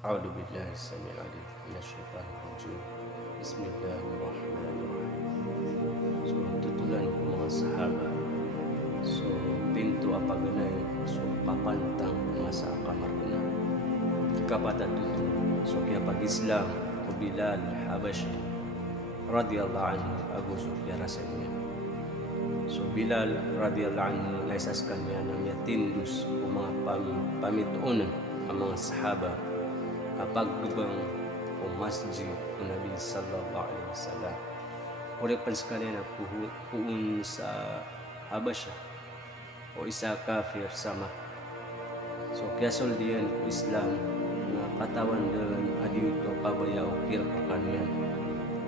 أعوذ بالله السميع العليم من الشيطان الرجيم. بسم الله الرحمن الرحيم. So, tutulan ko mga sahaba. So, pinto apaganay. So, papantang mga sa kamar ko na. Kapatatuto. So, kaya pag-Islam ko Bilal Habashi radiyallahu anhu aguso kaya rasa niya. So, Bilal radiyallahu anhu naisas kanya ng yatindus o mga pamituunan ang mga sahaba pagbang o masjid o Nabi sallallahu alaihi wasallam. Ulipan sekalian na puun sa Habasya o isa kafir sa Makkah. So kaya soldiyan ko Islam na katawan dan adito kabaya o kirka kanyan.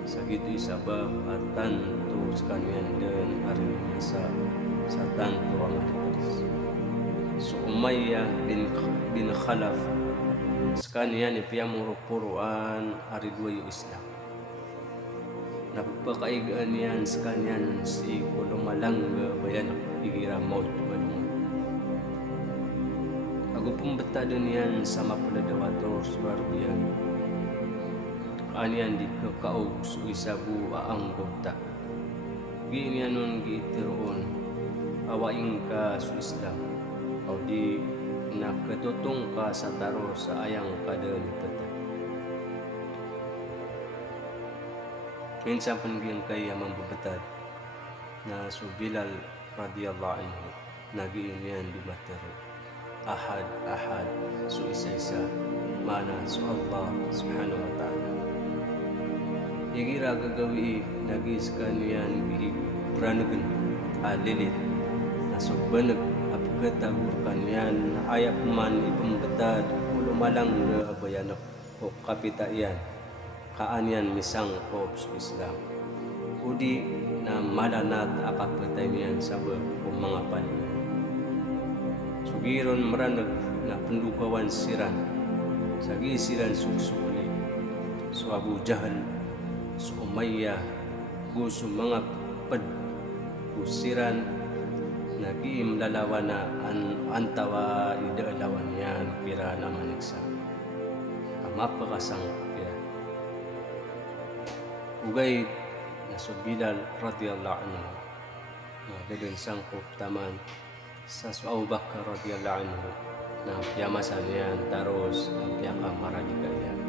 Sa gito'y sabab at tanto sa kanyan dan arinig sa tanto ang aliparis. So Umayyah bin Khalaf sekalian ipiyamuro-puruan aridwa yung Islam. Napagpakaigaan yan sekalian si Kulumalangga bayan igira maut balong. Ako pong batadon yan sa mapaladawator surarbiyan. Kanian di kakaog su isabu aanggota. Ginian nun giitiroon awaing ka su Islam. O di nakatutong ka sa taro sa ayang kadalipatan. Minsan pun biyang kaya mambabatad na so Bilal radiyallahu anhu nagiinyan di matero. Ahad so isa-isa mana so Allah subhanahu wa ta'ala. Igira gagawi nagis kaniyan pranagan alilit na so banag apagatagur kanyan ayap man ipambatad ulumalang na abayanak o kapitayan kaanyan misang ko sa Islam udi na malanat akapatay niyan sa mga panin. Sugiron maranag na pendukawan siran sa gisiran suksuli so Abu Jahal so Umayyah gusto mga usiran naging lalawan na antawa idalawan yan pira na maniksa mapakasang pira ugay na so Bilal radiyallahu anhu dagan sangkop taman sa so Abu Bakar radiyallahu anhu na piyamasan yan taros ang piyaka maradika yan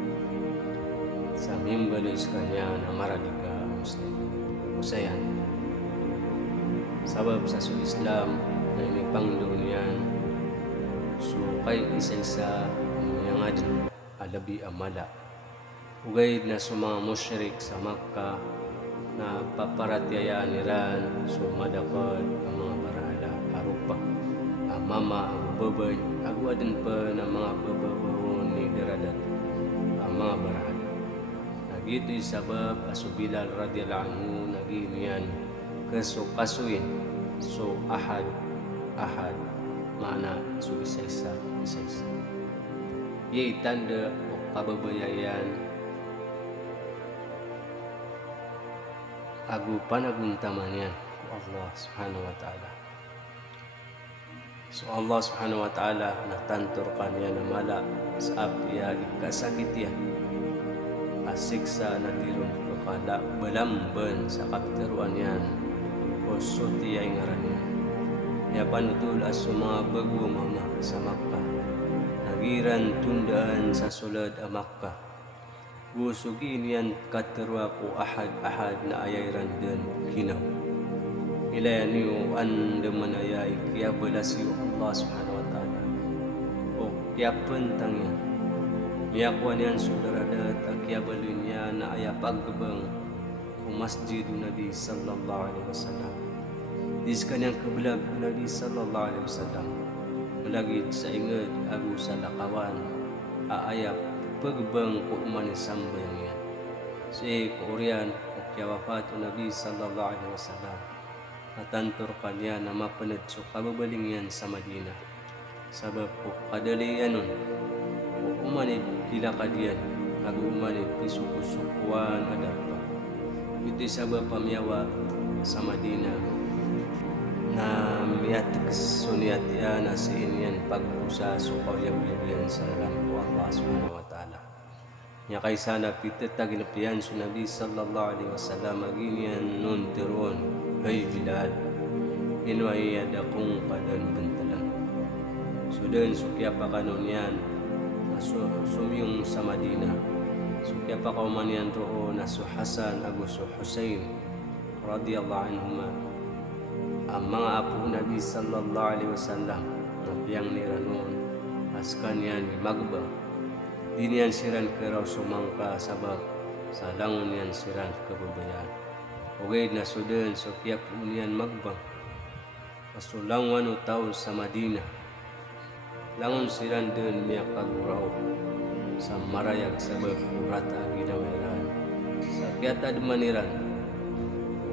sa mimbalis kanya na maradika Muslim usayan sabab sa su Islam na imipang doon yan so kay isa-isa yang adin alabi amala ugay na sa mga musyrik sa Makkah na paparatyayaan niran so madakad ang mga barahala arupa ang mama ang babay agwadin pa ng mga bababahon ni daradat ang mga barahala nagito'y sabab aso Bilal radiyallahu anhu nagimiyan kasuin so ahad mana so isa-isa ye tanda o kababayayan agu panaguntaman yan ko Allah subhanahu wa ta'ala. So Allah subhanahu wa ta'ala natantor kanya na mala sa apya ikasakit yan asiksa na dirong kakala balamban sa kapiteruan yan suti ay ngaranin. Niya panutul as mga bago mama sa Makkah. Nagiran tundaan sa sulad a Makkah. Gusugin yan katerwa ko ahad na ayayran din kinaw. Ilayan niyo anda manayay kaya balas yu Allah subhanahu wa ta'ala. O kaya pentang yan. Niya kuwan yan sudaradat kaya balin yan na ayapagabang masjid Nabi sallallahu alaihi wasallam. Dis kanyang kabulag Nabi sallallahu alaihi wasallam. Malagid sa inged agu sa lakawan aayap pagbang ko umani sambayang yan. Si Korean at kawafat Nabi sallallahu alaihi wasallam. Natantor kanya na mapanad so kababaling yan sa Madina. Sabab ko kadali yanon o umani kilakad yan agu umani pisukusukuan adapa. Iti sabab pamyawa sa Madina na miyatiks suniyat yan na siin yan pagpusa so kawyag-yagyan sa lalang ko Allah subhanahu wa ta'ala. nya kay sana pitet ginapian su Nabi sallallahu alaihi wasallam aginian nun tiruon, "Hey Bilal, inway adakong padan bentalan." Sudan sukya pa kanon yan, sumyong sa Madina. Sukya pa kauman yan roon na su Hasan agus su Husain radiyallahu anhuma. Ang mga apo Nabi sallallahu alaihi wasallam na piyang nira noon, askan yan ni Magba. Di niyan siran karaw sumangka sabab sa langon niyan siran kababayan. Ugay na sudan so kaya po niyan magbang. Pasulangan o taon sa Madina. Langon siran din niya kaguraw sa marayag sabab urata ginamiran. Sa kiyata dumaniran,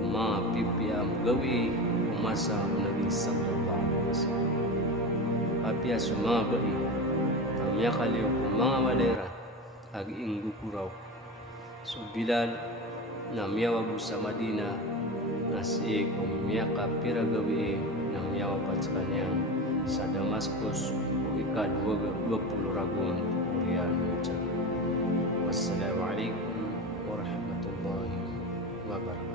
mga pipiyam gawi umasa o Nabi sallallahu alaihi wasallam. Kapya sumabai, tamya kaliw kung mga walera, ag-ing gukuraw. So Bilal na miyawabu sa Madina, nasi kung miyaka piragawi na miyawapat sa kanyang sa Damascus o ika-20 ragon Korean. Wassalamualaikum warahmatullahi wabarakatuh.